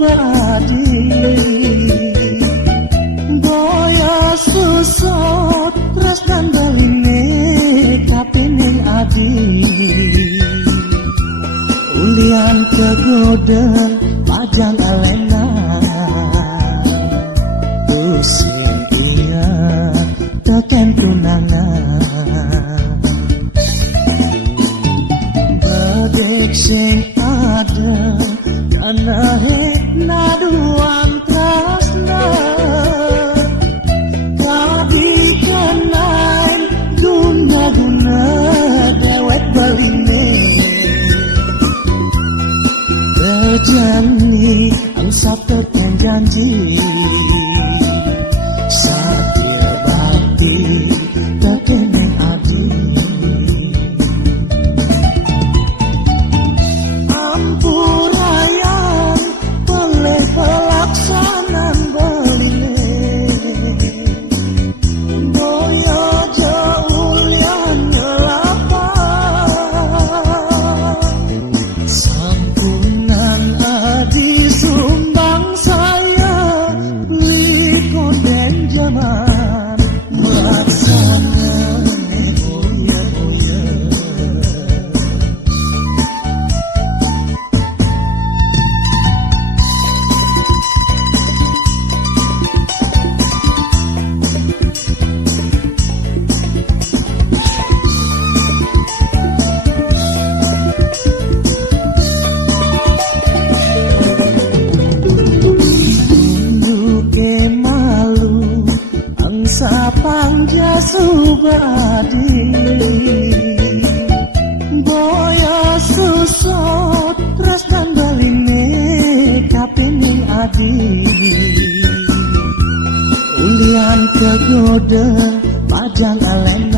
subadi boya susut terus dan baline kapining adi ulian kegoda pajang alena tusin iya teken tunangan badek sing ada karena naduan trasna kadi kenain guna-guna dewek baline berjanji ang sabteken janji satir bakti tekeneng adi ampurayan oleh pelaksanaan beline boyo jaulian ngelapan sampunan adi sumbang saya likon dan zaman melaksanakan boya-boya sapang jasubadi boya susut terus dan baline kapining adi ulian kegoda pajang alen